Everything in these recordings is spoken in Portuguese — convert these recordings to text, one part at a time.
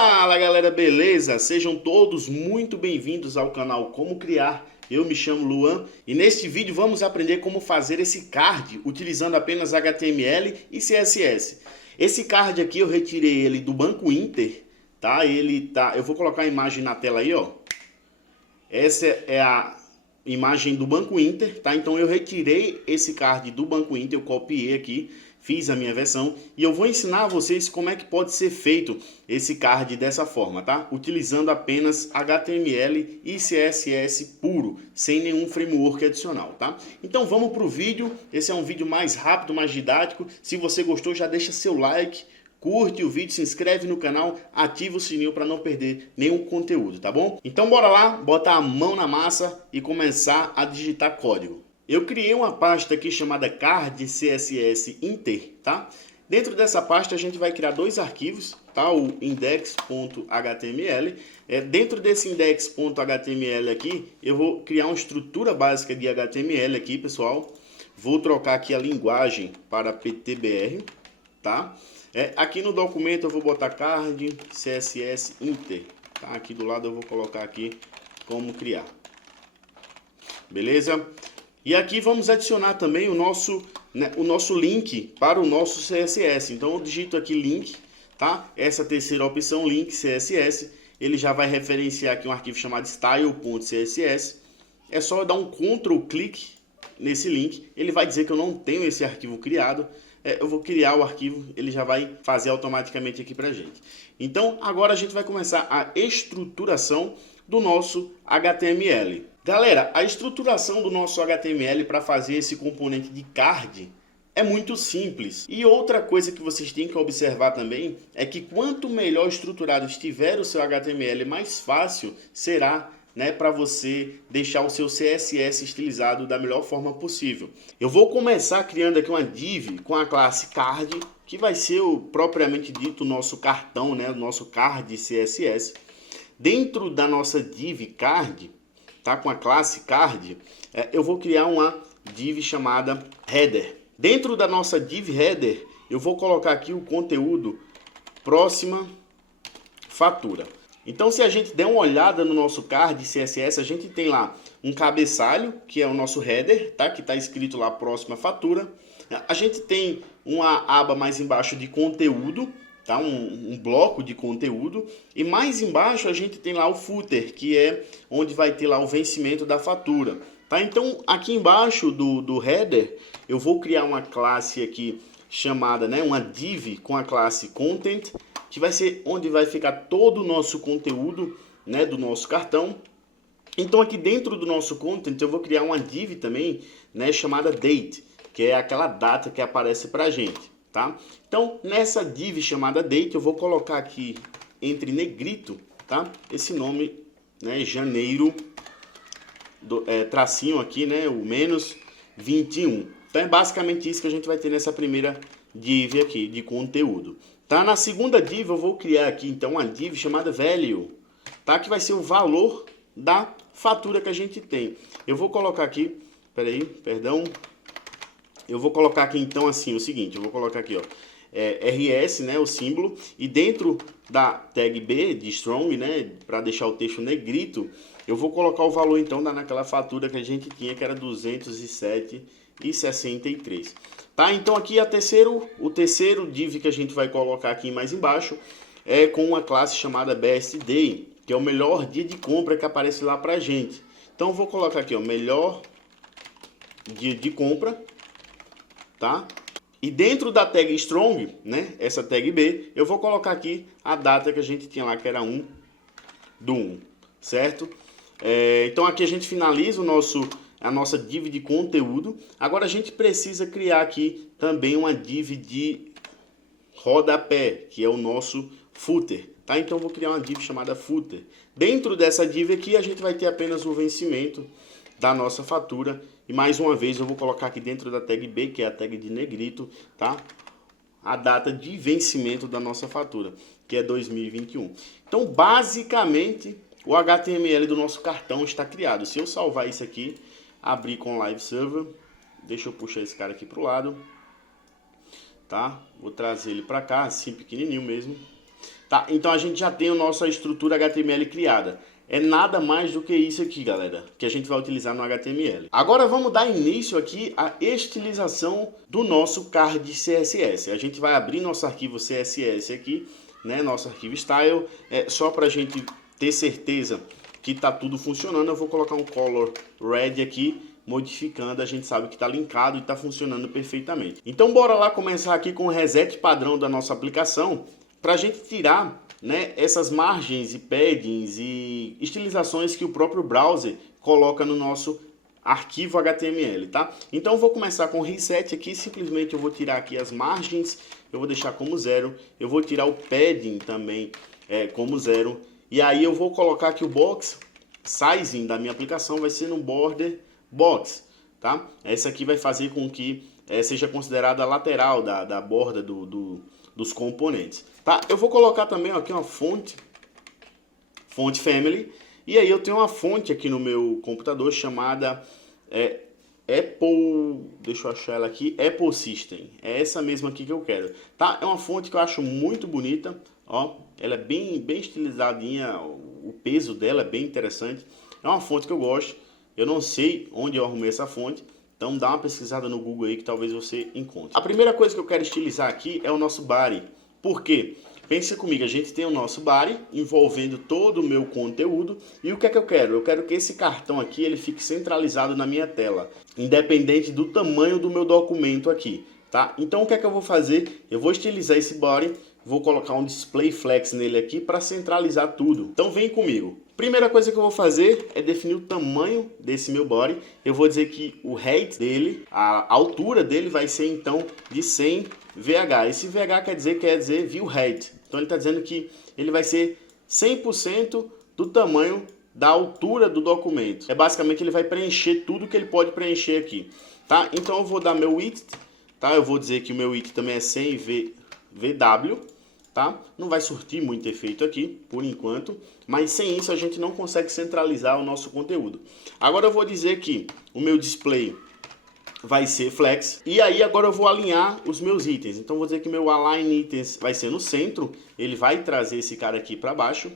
Fala galera, beleza? Sejam todos muito bem-vindos ao canal Como Criar. Eu me chamo Luan e neste vídeo vamos aprender como fazer esse card utilizando apenas HTML e CSS. Esse card aqui eu retirei ele do Banco Inter, tá? Eu vou colocar a imagem na tela aí, ó. Essa é a imagem do Banco Inter, tá? Então eu retirei esse card do Banco Inter, eu copiei aqui, fiz a minha versão e eu vou ensinar a vocês como é que pode ser feito esse card dessa forma, tá? Utilizando apenas HTML e CSS puro, sem nenhum framework adicional, tá? Então vamos pro vídeo. Esse é um vídeo mais rápido, mais didático. Se você gostou, já deixa seu like, curte o vídeo, se inscreve no canal, ativa o sininho para não perder nenhum conteúdo, tá bom? Então bora lá, botar a mão na massa e começar a digitar código. Eu criei uma pasta aqui chamada card CSS Inter, tá? Dentro dessa pasta a gente vai criar dois arquivos, tá? O index.html. Dentro desse index.html aqui, eu vou criar uma estrutura básica de HTML aqui, pessoal. Vou trocar aqui a linguagem para PTBR, tá? Aqui no documento eu vou botar card CSS Inter, tá? Aqui do lado eu vou colocar aqui como criar. Beleza? E aqui vamos adicionar também o nosso link para o nosso CSS. Então eu digito aqui link, tá? Essa terceira opção, link CSS, ele já vai referenciar aqui um arquivo chamado style.css. É só dar um Ctrl clique nesse link, ele vai dizer que eu não tenho esse arquivo criado. Eu vou criar o arquivo, ele já vai fazer automaticamente aqui pra gente. Então agora a gente vai começar a estruturação do nosso HTML. Galera, a estruturação do nosso HTML para fazer esse componente de card é muito simples. E outra coisa que vocês têm que observar também é que quanto melhor estruturado estiver o seu HTML, mais fácil será, né, para você deixar o seu CSS estilizado da melhor forma possível. Eu vou começar criando aqui uma div com a classe card, que vai ser o propriamente dito nosso cartão, né, o nosso card CSS. Dentro da nossa div card, tá, com a classe card, eu vou criar uma div chamada header. Dentro da nossa div header, eu vou colocar aqui o conteúdo próxima fatura. Então, se a gente der uma olhada no nosso card CSS, a gente tem lá um cabeçalho, que é o nosso header, tá? Que está escrito lá próxima fatura. A gente tem uma aba mais embaixo de conteúdo, tá? Um bloco de conteúdo. E mais embaixo a gente tem lá o footer, que é onde vai ter lá o vencimento da fatura. Tá? Então, aqui embaixo do header, eu vou criar uma classe aqui chamada, né, uma div com a classe content, que vai ser onde vai ficar todo o nosso conteúdo, né, do nosso cartão. Então aqui dentro do nosso content eu vou criar uma div também, né, chamada date, que é aquela data que aparece pra gente, tá? Então nessa div chamada date eu vou colocar aqui entre negrito, tá? Esse nome, né, janeiro, tracinho aqui, né, o menos 21. Então é basicamente isso que a gente vai ter nessa primeira div aqui de conteúdo. Tá? Na segunda div eu vou criar aqui então uma div chamada value, tá? Que vai ser o valor da fatura que a gente tem. Eu vou colocar aqui, eu vou colocar aqui então assim o seguinte, eu vou colocar aqui, ó, RS, né, o símbolo, e dentro da tag B de strong, né, para deixar o texto negrito, eu vou colocar o valor então naquela fatura que a gente tinha, que era 207,63. Tá? Então aqui o terceiro div que a gente vai colocar aqui mais embaixo é com uma classe chamada Best Day, que é o melhor dia de compra que aparece lá pra gente. Então eu vou colocar aqui, ó, melhor dia de compra, tá? E dentro da tag strong, né, essa tag B, eu vou colocar aqui a data que a gente tinha lá, que era 1/1, certo? Então aqui a gente finaliza a nossa div de conteúdo. Agora a gente precisa criar aqui também uma div de rodapé, que é o nosso footer, tá? Então eu vou criar uma div chamada footer. Dentro dessa div aqui a gente vai ter apenas o vencimento da nossa fatura. E mais uma vez eu vou colocar aqui dentro da tag B, que é a tag de negrito, tá? A data de vencimento da nossa fatura, que é 2021. Então basicamente o HTML do nosso cartão está criado. Se eu salvar isso aqui, abrir com Live Server, deixa eu puxar esse cara aqui para o lado, tá? Vou trazer ele para cá, assim pequenininho mesmo. Tá? Então a gente já tem a nossa estrutura HTML criada. É nada mais do que isso aqui, galera, que a gente vai utilizar no HTML. Agora vamos dar início aqui à estilização do nosso card CSS. A gente vai abrir nosso arquivo CSS aqui, né, nosso arquivo style, só para a gente ter certeza que está tudo funcionando. Eu vou colocar um color red aqui, modificando, a gente sabe que está linkado e está funcionando perfeitamente. Então bora lá começar aqui com o reset padrão da nossa aplicação, para a gente tirar, né, essas margens e paddings e estilizações que o próprio browser coloca no nosso arquivo HTML, tá? Então eu vou começar com o reset aqui, simplesmente eu vou tirar aqui as margens, eu vou deixar como 0, eu vou tirar o padding também como 0, e aí eu vou colocar aqui o box sizing da minha aplicação, vai ser no border box, tá? Essa aqui vai fazer com que seja considerada a lateral da borda dos componentes, tá? Eu vou colocar também aqui uma fonte family, e aí eu tenho uma fonte aqui no meu computador chamada Apple, deixa eu achar ela aqui, Apple System, é essa mesma aqui que eu quero, tá? É uma fonte que eu acho muito bonita, ó, ela é bem estilizadinha, o peso dela é bem interessante, é uma fonte que eu gosto, eu não sei onde eu arrumei essa fonte, então dá uma pesquisada no Google aí que talvez você encontre. A primeira coisa que eu quero estilizar aqui é o nosso body. Por quê? Pensa comigo, a gente tem o nosso body envolvendo todo o meu conteúdo. E o que é que eu quero? Eu quero que esse cartão aqui ele fique centralizado na minha tela, independente do tamanho do meu documento aqui, tá? Então o que é que eu vou fazer? Eu vou estilizar esse body, vou colocar um display flex nele aqui para centralizar tudo. Então vem comigo. Primeira coisa que eu vou fazer é definir o tamanho desse meu body. Eu vou dizer que o height dele, a altura dele vai ser então de 100 VH. Esse VH quer dizer view height. Então ele está dizendo que ele vai ser 100% do tamanho da altura do documento. Basicamente ele vai preencher tudo que ele pode preencher aqui, tá? Então eu vou dar meu width, tá? Eu vou dizer que o meu width também é 100 VW. Tá? Não vai surtir muito efeito aqui, por enquanto, mas sem isso a gente não consegue centralizar o nosso conteúdo. Agora eu vou dizer que o meu display vai ser flex, e aí agora eu vou alinhar os meus itens. Então vou dizer que meu align itens vai ser no centro, ele vai trazer esse cara aqui para baixo,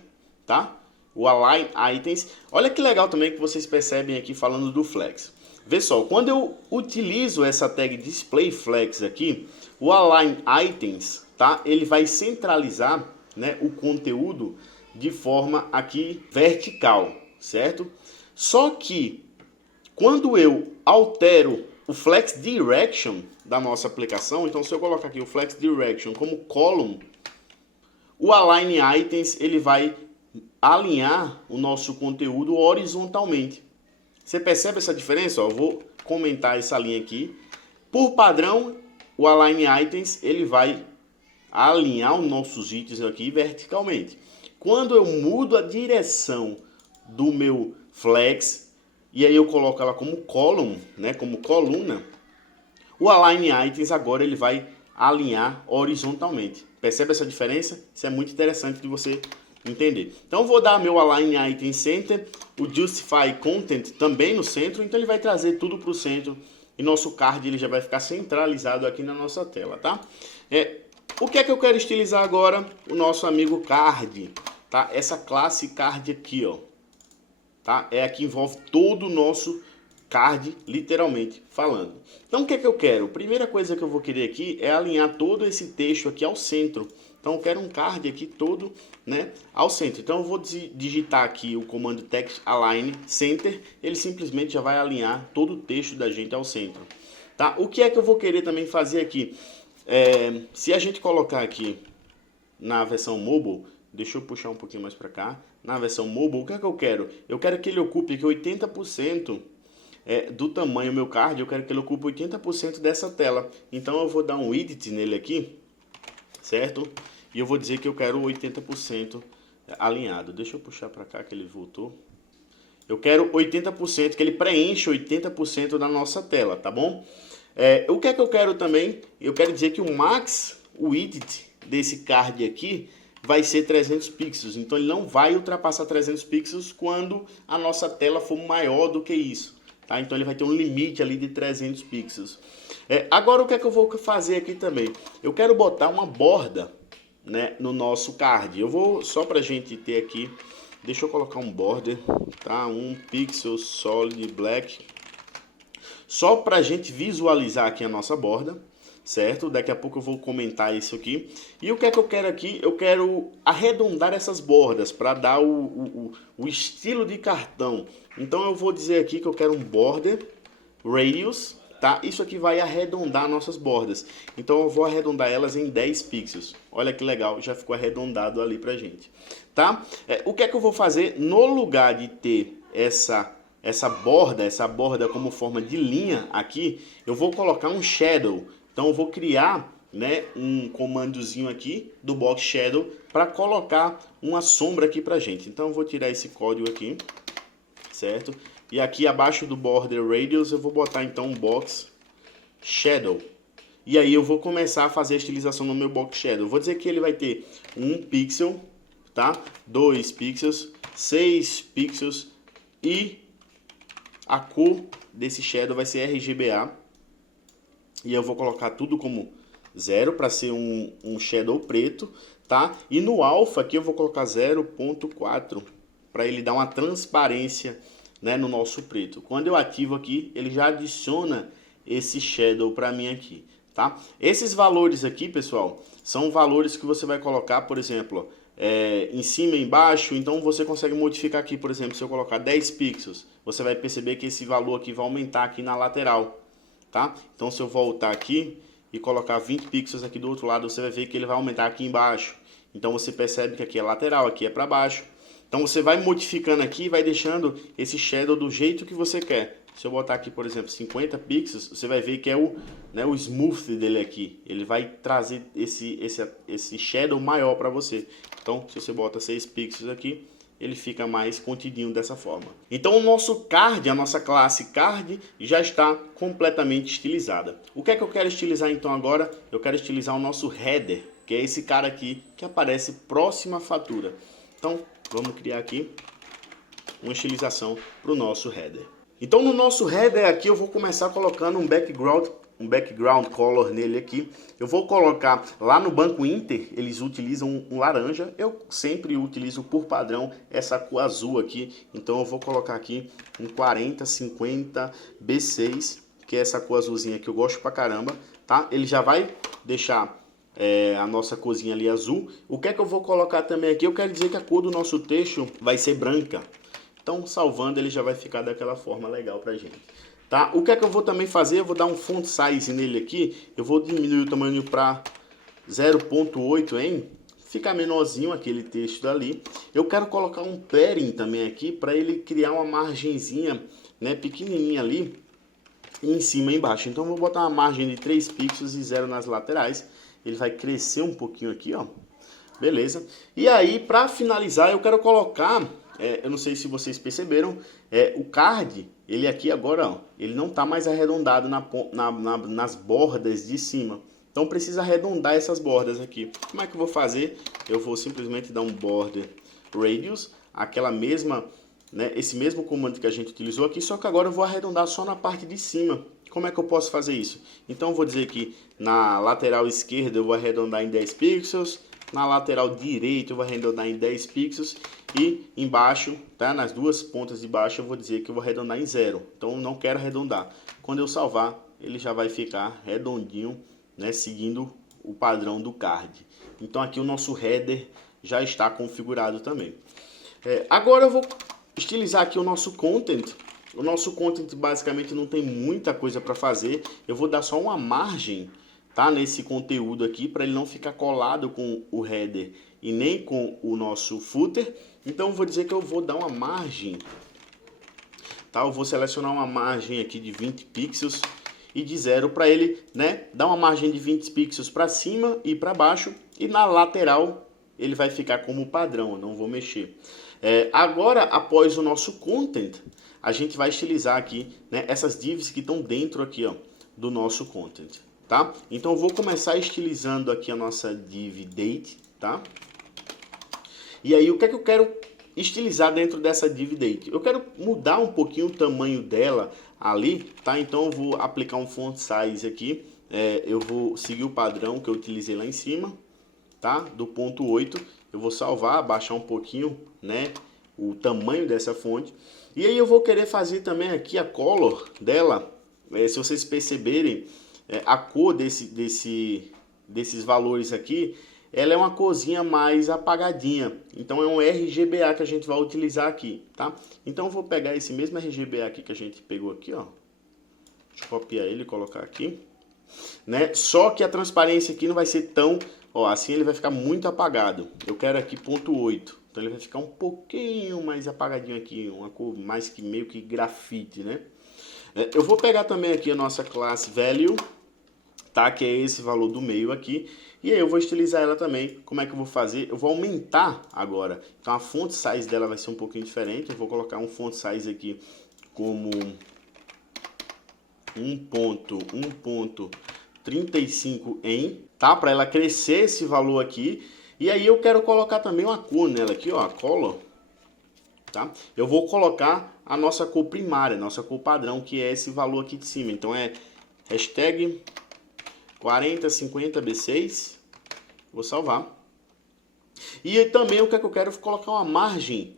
tá? O align items. Olha que legal também que vocês percebem aqui falando do flex. Vê só, quando eu utilizo essa tag display flex aqui, o align items, tá? Ele vai centralizar, né, o conteúdo de forma aqui vertical, certo? Só que quando eu altero o flex direction da nossa aplicação, então se eu colocar aqui o flex direction como column, o align items ele vai alinhar o nosso conteúdo horizontalmente. Você percebe essa diferença? Ó, eu vou comentar essa linha aqui. Por padrão, o align items ele vai alinhar os nossos itens aqui verticalmente. Quando eu mudo a direção do meu flex e aí eu coloco ela como column, né, como coluna, o align items agora ele vai alinhar horizontalmente. Percebe essa diferença? Isso é muito interessante de você entender. Então eu vou dar meu align item center, o justify content também no centro, então ele vai trazer tudo para o centro e nosso card ele já vai ficar centralizado aqui na nossa tela, tá? O que é que eu quero estilizar agora? O nosso amigo card, tá? Essa classe card aqui, ó, tá? É a que envolve todo o nosso card, literalmente falando. Então o que é que eu quero? Primeira coisa que eu vou querer aqui é alinhar todo esse texto aqui ao centro. Então eu quero um card aqui todo, né, ao centro. Então eu vou digitar aqui o comando text align center, ele simplesmente já vai alinhar todo o texto da gente ao centro, tá? O que é que eu vou querer também fazer aqui? Se a gente colocar aqui na versão mobile, deixa eu puxar um pouquinho mais para cá, na versão mobile, o que é que eu quero? Eu quero que ele ocupe aqui 80% do tamanho meu card, eu quero que ele ocupe 80% dessa tela. Então eu vou dar um edit nele aqui, certo? E eu vou dizer que eu quero 80% alinhado. Deixa eu puxar para cá que ele voltou. Eu quero 80%, que ele preencha 80% da nossa tela, tá bom? O que é que eu quero também? Eu quero dizer que o max width desse card aqui vai ser 300 pixels. Então ele não vai ultrapassar 300 pixels quando a nossa tela for maior do que isso. Tá? Então ele vai ter um limite ali de 300 pixels. Agora o que é que eu vou fazer aqui também? Eu quero botar uma borda né, no nosso card. Eu vou, só pra gente ter aqui, deixa eu colocar um border, tá? Um pixel solid black. Só pra gente visualizar aqui a nossa borda, certo? Daqui a pouco eu vou comentar isso aqui. E o que é que eu quero aqui? Eu quero arredondar essas bordas para dar o estilo de cartão. Então eu vou dizer aqui que eu quero um border radius, tá? Isso aqui vai arredondar nossas bordas. Então eu vou arredondar elas em 10 pixels. Olha que legal, já ficou arredondado ali pra gente, tá? O que é que eu vou fazer no lugar de ter essa borda como forma de linha aqui, eu vou colocar um shadow. Então eu vou criar, né, um comandozinho aqui do box shadow para colocar uma sombra aqui pra gente. Então eu vou tirar esse código aqui, certo? E aqui abaixo do border radius eu vou botar então um box shadow. E aí eu vou começar a fazer a estilização no meu box shadow. Eu vou dizer que ele vai ter 1 pixel, tá? 2 pixels, 6 pixels e a cor desse shadow vai ser RGBA. E eu vou colocar tudo como 0 para ser um shadow preto, tá? E no alpha aqui eu vou colocar 0.4 para ele dar uma transparência, né, no nosso preto. Quando eu ativo aqui, ele já adiciona esse shadow para mim aqui, tá? Esses valores aqui, pessoal, são valores que você vai colocar, por exemplo, em cima e embaixo. Então você consegue modificar aqui, por exemplo, se eu colocar 10 pixels, você vai perceber que esse valor aqui vai aumentar aqui na lateral, tá? Então se eu voltar aqui e colocar 20 pixels aqui do outro lado, você vai ver que ele vai aumentar aqui embaixo. Então você percebe que aqui é lateral, aqui é para baixo. Então você vai modificando aqui e vai deixando esse shadow do jeito que você quer. Se eu botar aqui, por exemplo, 50 pixels, você vai ver que é o smooth dele aqui. Ele vai trazer esse shadow maior para você. Então, se você bota 6 pixels aqui, ele fica mais contidinho dessa forma. Então o nosso card, a nossa classe card, já está completamente estilizada. O que é que eu quero estilizar então agora? Eu quero estilizar o nosso header, que é esse cara aqui que aparece próximo à fatura. Então vamos criar aqui uma estilização para o nosso header. Então no nosso header aqui eu vou começar colocando um background color nele aqui. Eu vou colocar lá no Banco Inter, eles utilizam um laranja. Eu sempre utilizo por padrão essa cor azul aqui. Então eu vou colocar aqui um 4050 B6, que é essa cor azulzinha que eu gosto pra caramba, tá? Ele já vai deixar a nossa corzinha ali azul. O que é que eu vou colocar também aqui? Eu quero dizer que a cor do nosso texto vai ser branca. Então salvando ele já vai ficar daquela forma legal pra gente. Tá? O que é que eu vou também fazer? Eu vou dar um font size nele aqui. Eu vou diminuir o tamanho para 0.8 em ficar menorzinho aquele texto ali. Eu quero colocar um padding também aqui para ele criar uma margenzinha, né, pequenininha ali em cima e embaixo. Então eu vou botar uma margem de 3 pixels e 0 nas laterais. Ele vai crescer um pouquinho aqui, ó. Beleza? E aí, para finalizar, eu quero colocar, eu não sei se vocês perceberam, o card, ele aqui agora, ó, ele não está mais arredondado nas bordas de cima. Então precisa arredondar essas bordas aqui. Como é que eu vou fazer? Eu vou simplesmente dar um border radius, aquela mesma, né, esse mesmo comando que a gente utilizou aqui, só que agora eu vou arredondar só na parte de cima. Como é que eu posso fazer isso? Então eu vou dizer que na lateral esquerda eu vou arredondar em 10 pixels, na lateral direita eu vou arredondar em 10 pixels e embaixo, tá, nas duas pontas de baixo eu vou dizer que eu vou arredondar em 0. Então eu não quero arredondar. Quando eu salvar, ele já vai ficar redondinho, né, seguindo o padrão do card. Então aqui o nosso header já está configurado também. Agora eu vou estilizar aqui o nosso content. O nosso content basicamente não tem muita coisa para fazer. Eu vou dar só uma margem, tá, nesse conteúdo aqui para ele não ficar colado com o header e nem com o nosso footer. Então eu vou dizer que eu vou dar uma margem, tá? Eu vou selecionar uma margem aqui de 20 pixels e de 0 para ele, né, dar uma margem de 20 pixels para cima e para baixo, e na lateral ele vai ficar como padrão, eu não vou mexer. Agora, após o nosso content, a gente vai estilizar aqui, né, essas divs que estão dentro aqui, ó, do nosso content, tá? Então eu vou começar estilizando aqui a nossa div date, tá? E aí o que é que eu quero estilizar dentro dessa div date? Eu quero mudar um pouquinho o tamanho dela ali, tá? Então eu vou aplicar um font size aqui, eu vou seguir o padrão que eu utilizei lá em cima, tá? Do ponto 8. Eu vou salvar, baixar um pouquinho, né, o tamanho dessa fonte. E aí eu vou querer fazer também aqui a color dela. Se vocês perceberem, a cor desses valores aqui, ela é uma corzinha mais apagadinha. Então é um RGBA que a gente vai utilizar aqui, tá? Então eu vou pegar esse mesmo RGBA aqui que a gente pegou aqui, ó. Deixa eu copiar ele e colocar aqui, né? Só que a transparência aqui não vai ser tão, ó, assim ele vai ficar muito apagado. Eu quero aqui ponto 8. Então ele vai ficar um pouquinho mais apagadinho aqui, uma cor mais que meio que grafite, né? Eu vou pegar também aqui a nossa classe value, tá? Que é esse valor do meio aqui. E aí eu vou estilizar ela também. Como é que eu vou fazer? Eu vou aumentar agora. Então a font size dela vai ser um pouquinho diferente. Eu vou colocar um font size aqui como 1.35 em, tá? Para ela crescer esse valor aqui. E aí eu quero colocar também uma cor nela aqui, ó, a color, tá? Eu vou colocar a nossa cor primária, nossa cor padrão, que é esse valor aqui de cima. Então é hashtag 4050B6. Vou salvar. E também o que é que eu quero? Colocar uma margem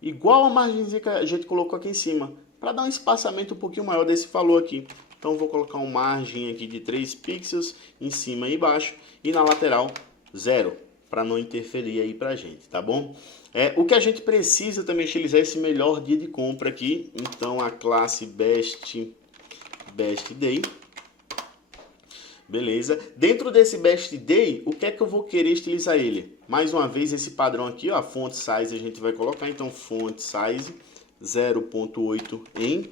igual a margem que a gente colocou aqui em cima, para dar um espaçamento um pouquinho maior desse valor aqui. Então eu vou colocar uma margem aqui de 3 pixels em cima e embaixo, e na lateral 0, para não interferir aí pra gente, tá bom? O que a gente precisa também utilizar esse melhor dia de compra aqui. Então a classe best day. Beleza? Dentro desse best day, o que é que eu vou querer estilizar ele? Mais uma vez esse padrão aqui, ó, font size a gente vai colocar. Então font size 0.8 em,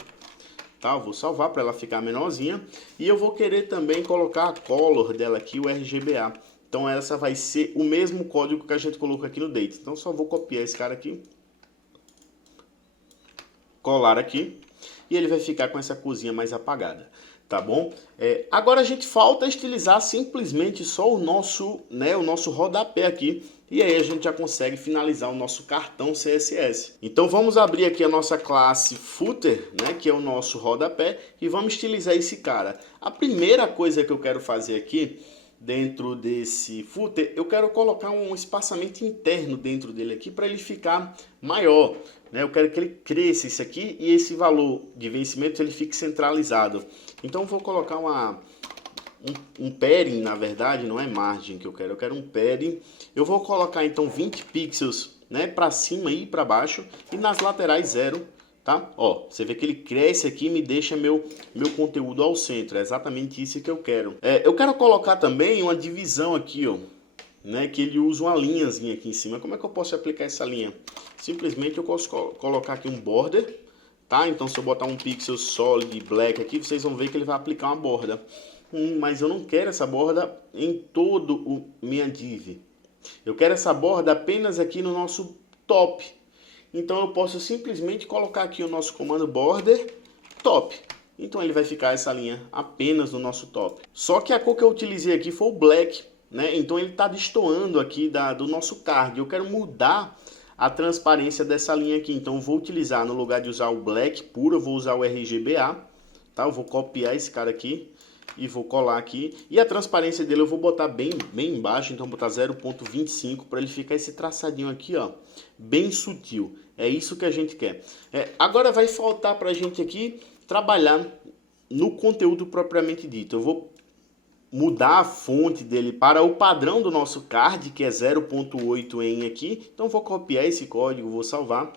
tá? Eu vou salvar para ela ficar menorzinha. E eu vou querer também colocar a color dela aqui, o RGBA. Então essa vai ser o mesmo código que a gente colocou aqui no date. Então só vou copiar esse cara aqui, colar aqui, e ele vai ficar com essa corzinha mais apagada, tá bom? Agora a gente falta estilizar simplesmente só o nosso, né, o nosso rodapé aqui, e aí a gente já consegue finalizar o nosso cartão CSS. Então vamos abrir aqui a nossa classe footer, né, que é o nosso rodapé, e vamos estilizar esse cara. A primeira coisa que eu quero fazer aqui dentro desse footer, eu quero colocar um espaçamento interno dentro dele aqui para ele ficar maior, né? Eu quero que ele cresça isso aqui e esse valor de vencimento ele fique centralizado. Então eu vou colocar um padding, na verdade, não é margem que eu quero um padding. Eu vou colocar então 20 pixels, né, para cima e para baixo, e nas laterais 0. Tá? Ó, você vê que ele cresce aqui e me deixa meu conteúdo ao centro. É exatamente isso que eu quero. Eu quero colocar também uma divisão aqui, ó, né, que ele usa uma linhazinha aqui em cima. Como é que eu posso aplicar essa linha? Simplesmente eu posso colocar aqui um border, tá? Então se eu botar um pixel solid black aqui, vocês vão ver que ele vai aplicar uma borda. Mas eu não quero essa borda em todo o minha div. Eu quero essa borda apenas aqui no nosso top. Então eu posso simplesmente colocar aqui o nosso comando border top. Então ele vai ficar essa linha apenas no nosso top. Só que a cor que eu utilizei aqui foi o black, né? Então ele está destoando aqui do nosso card. Eu quero mudar a transparência dessa linha aqui. Então eu vou utilizar, no lugar de usar o black puro, eu vou usar o RGBA. Tá? Eu vou copiar esse cara aqui e vou colar aqui. E a transparência dele eu vou botar bem embaixo. Então vou botar 0.25 para ele ficar esse traçadinho aqui, ó, bem sutil. É isso que a gente quer. Agora vai faltar para a gente aqui trabalhar no conteúdo propriamente dito. Eu vou mudar a fonte dele para o padrão do nosso card, que é 0.8 em aqui. Então vou copiar esse código, vou salvar.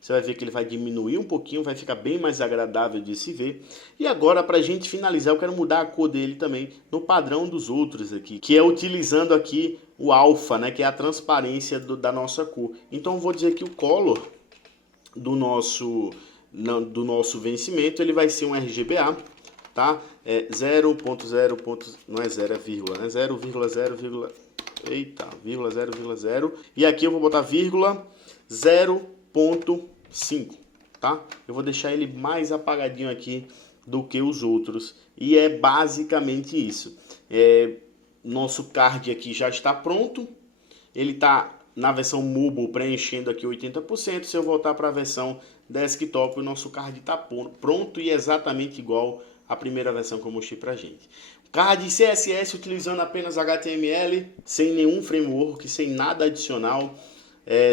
Você vai ver que ele vai diminuir um pouquinho, vai ficar bem mais agradável de se ver. E agora, para a gente finalizar, eu quero mudar a cor dele também no padrão dos outros aqui, que é utilizando aqui o alpha, né, que é a transparência da nossa cor. Então eu vou dizer que o color do nosso vencimento, ele vai ser um RGBA, tá? 0.0. Não é 0, é vírgula, né? 0,0, eita, vírgula 0,0. E aqui eu vou botar vírgula 0.5, tá? Eu vou deixar ele mais apagadinho aqui do que os outros. E é basicamente isso. Nosso card aqui já está pronto. Ele está na versão mobile preenchendo aqui 80%. Se eu voltar para a versão desktop, o nosso card está pronto e exatamente igual à primeira versão que eu mostrei para a gente. Card CSS utilizando apenas HTML, sem nenhum framework, sem nada adicional.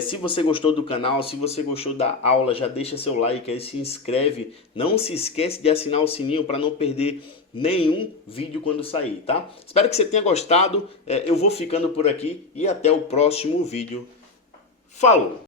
Se você gostou do canal, se você gostou da aula, já deixa seu like aí, se inscreve. Não se esquece de assinar o sininho para não perder nenhum vídeo quando sair, tá? Espero que você tenha gostado. Eu vou ficando por aqui e até o próximo vídeo. Falou!